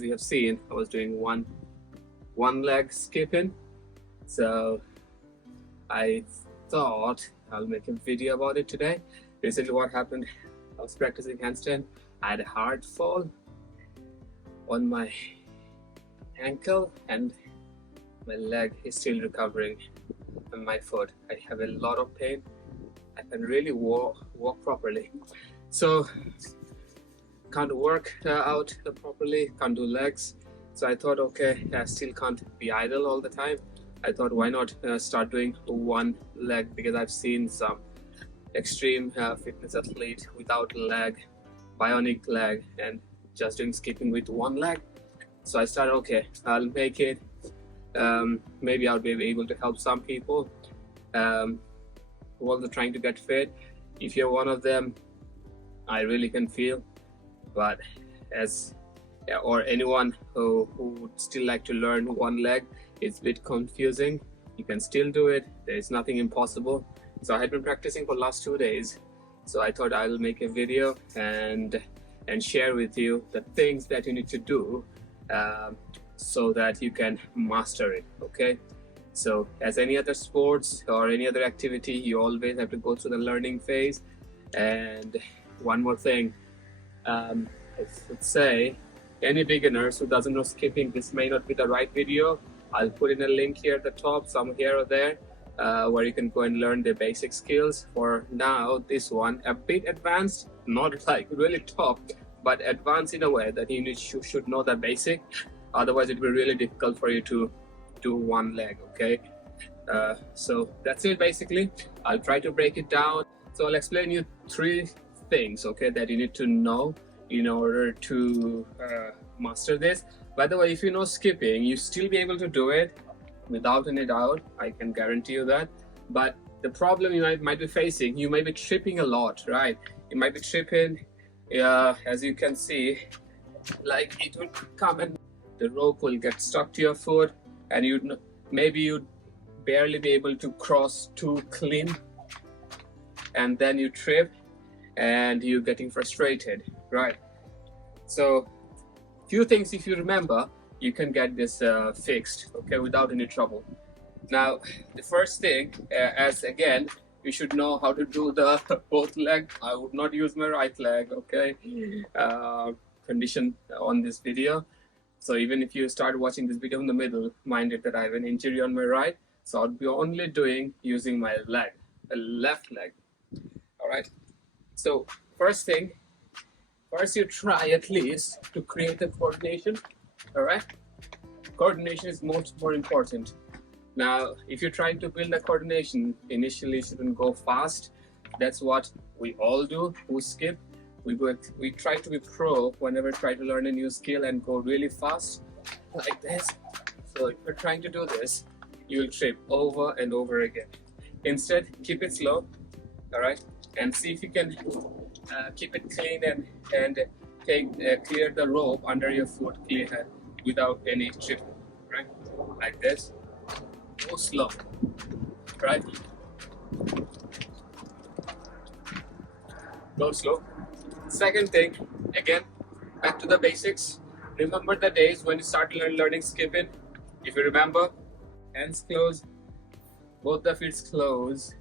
as you have seen, I was doing one leg skipping. So I thought I'll make a video about it today. Recently what happened, I was practicing handstand. I had a hard fall on my ankle and my leg is still recovering, and my foot, I have a lot of pain. I can really walk properly. So can't work out properly, can't do legs. So I thought, okay, I still can't be idle all the time. I thought, why not start doing one leg, because I've seen some extreme fitness athlete without leg, bionic leg, and just doing skipping with one leg. So I started, okay, I'll make it. Maybe I'll be able to help some people who are trying to get fit. If you're one of them, I really can feel. But or anyone who would still like to learn one leg, it's a bit confusing. You can still do it. There is nothing impossible. So I had been practicing for last 2 days. So I thought I'll make a video and share with you the things that you need to do so that you can master it. Okay. So as any other sports or any other activity, you always have to go through the learning phase. And one more thing, I would say any beginners who doesn't know skipping, this may not be the right video. I'll put in a link here at the top, some here or there, where you can go and learn the basic skills. For now, this one a bit advanced, not like really top, but advanced in a way that you should know the basic. Otherwise, it will be really difficult for you to do one leg. Okay, so that's it basically. I'll try to break it down. So I'll explain you 3 things, okay, that you need to know in order to master this. By the way, if you know skipping, you still be able to do it without any doubt. I can guarantee you that. But the problem you might be facing, you might be tripping a lot, right? You might be tripping, as you can see, like it will come and the rope will get stuck to your foot, and maybe you'd barely be able to cross 2 clean, and then you trip and you're getting frustrated, right? So few things, if you remember, you can get this fixed, okay, without any trouble. Now the first thing, as again, you should know how to do the both leg. I would not use my right leg, okay, condition on this video. So even if you start watching this video in the middle, mind it that I have an injury on my right, so I'll be only using my leg, the left leg. All right. So first you try at least to create the coordination. All right. Coordination is more important. Now, if you're trying to build a coordination, initially you shouldn't go fast. That's what we all do who skip. We try to be pro whenever we try to learn a new skill and go really fast like this. So if you're trying to do this, you will trip over and over again. Instead, keep it slow, all right, and see if you can keep it clean and clear the rope under your foot clear without any trip, right? Like this. Go slow, right? Go slow. Second thing, again, back to the basics. Remember the days when you started learning skipping. If you remember, hands closed, both the feet closed,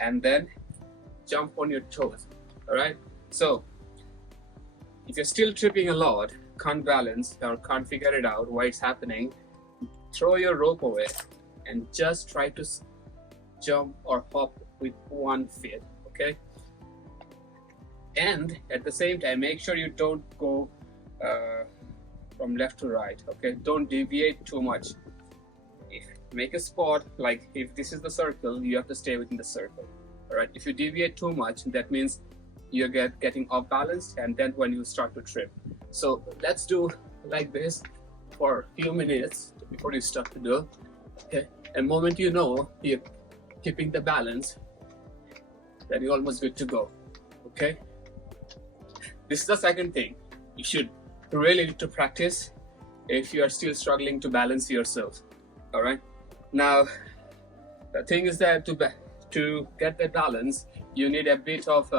and then jump on your toes. All right. So if you're still tripping a lot, can't balance or can't figure it out why it's happening, throw your rope away and just try to jump or hop with one foot. Okay. And at the same time, make sure you don't go from left to right. Okay, don't deviate too much. Make a spot, like if this is the circle, you have to stay within the circle. All right. If you deviate too much, that means you're getting off balance, and then when you start to trip. So let's do like this for a few minutes before you start to do. Okay. And moment you know you're keeping the balance, then you're almost good to go. Okay. This is the second thing you should really need to practice if you are still struggling to balance yourself. All right. Now, the thing is that to get the balance, you need a bit of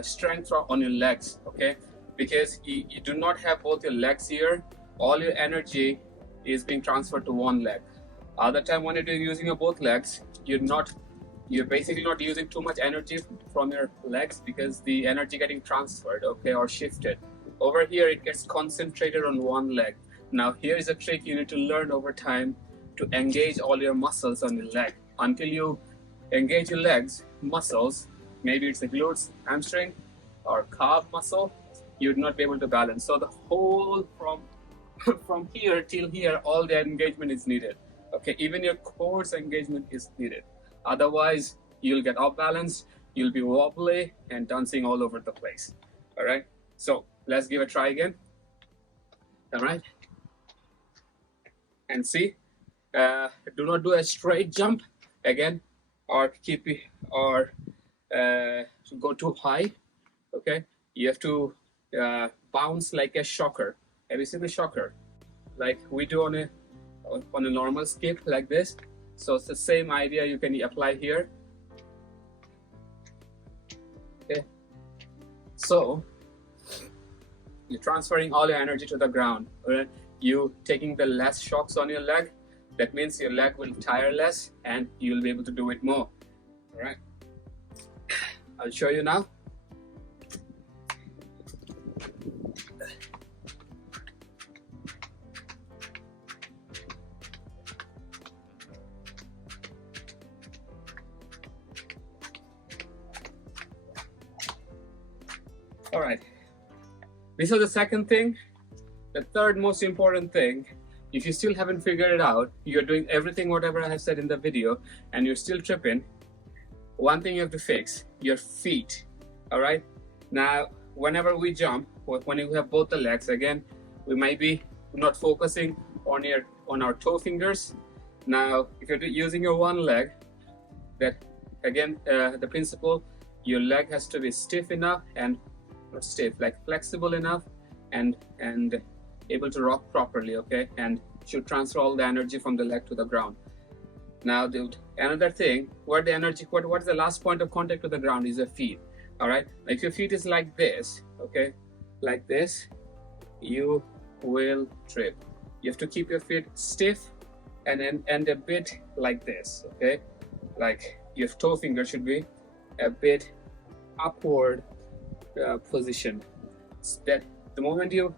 strength on your legs. Okay. because you do not have both your legs here. All your energy is being transferred to one leg. Other time when you're using your both legs, you're basically not using too much energy from your legs because the energy getting transferred, okay, or shifted. Over here, it gets concentrated on one leg. Now, here is a trick you need to learn over time to engage all your muscles on your leg. Until you engage your legs, muscles, maybe it's the glutes, hamstring, or calf muscle, you would not be able to balance. So the whole from here till here, all the engagement is needed. Okay, even your core's engagement is needed. Otherwise, you'll get off balance, you'll be wobbly and dancing all over the place. All right, so let's give a try again. All right, and see, do not do a straight jump again, or keep it, or go too high. Okay, you have to bounce like a shocker. Have you seen the shocker? Like we do on a normal skip like this. So it's the same idea you can apply here. Okay. So you're transferring all your energy to the ground. Right? You taking the less shocks on your leg. That means your leg will tire less and you'll be able to do it more. All right. I'll show you now. All right, this is the second thing. The third most important thing, if you still haven't figured it out, you're doing everything whatever I have said in the video and you're still tripping, one thing you have to fix, your feet. All right, now whenever we jump, when you have both the legs, again, we might be not focusing on our toe fingers. Now if you're using your one leg, that again, the principle, your leg has to be stiff enough and not stiff, like flexible enough and able to rock properly, okay, and should transfer all the energy from the leg to the ground. Now, dude, another thing, where the energy, what is the last point of contact with the ground is your feet. All right, if your feet is like this, okay, like this, you will trip. You have to keep your feet stiff and a bit like this, okay, like your toe finger should be a bit upward position. That the moment you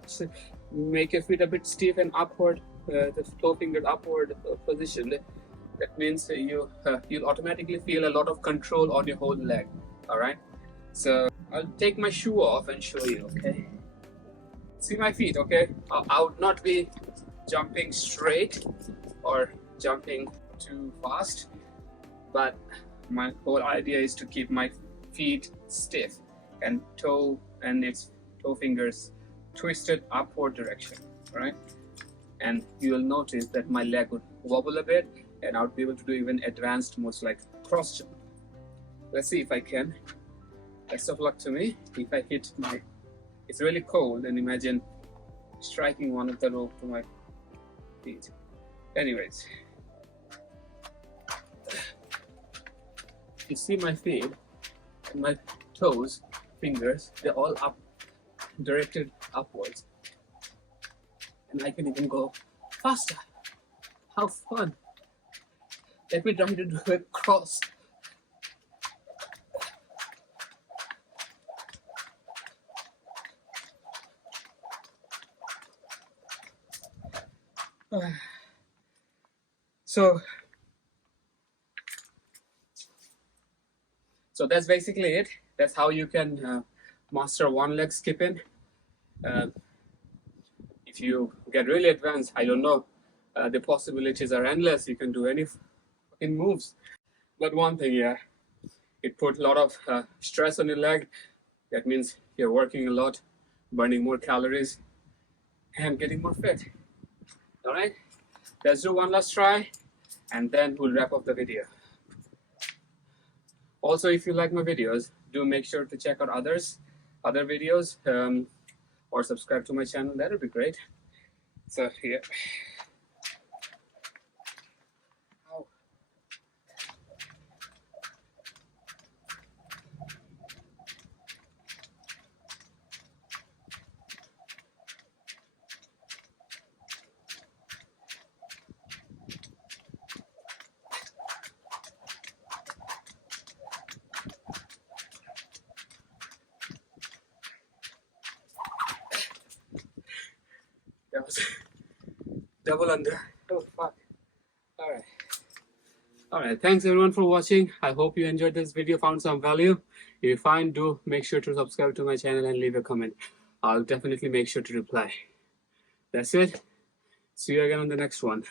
make your feet a bit stiff and upward, the toe finger upward position, that means you'll automatically feel a lot of control on your whole leg. All right, so I'll take my shoe off and show you. Okay, see my feet. Okay, I would not be jumping straight or jumping too fast, but my whole idea is to keep my feet stiff and its toe fingers twisted upward direction, right? And you will notice that my leg would wobble a bit and I would be able to do even advanced moves like cross jump. Let's see if I can. Best of luck to me. If I hit it's really cold, and imagine striking one of the rope to my feet. Anyways, you see my feet and my toes, fingers, they're all up, directed upwards, and I can even go faster. How fun! Let me try to do a cross. So that's basically it. That's how you can master one leg skipping. If you get really advanced, I don't know, the possibilities are endless. You can do any fucking moves. But one thing, yeah, it put a lot of stress on your leg. That means you're working a lot, burning more calories, and getting more fit. All right, let's do one last try, and then we'll wrap up the video. Also, if you like my videos, do make sure to check out other videos, or subscribe to my channel. That would be great. So here. was double under. Oh fuck. Alright, thanks everyone for watching. I hope you enjoyed this video, found some value. If you find, do make sure to subscribe to my channel and leave a comment. I'll definitely make sure to reply. That's it. See you again on the next one.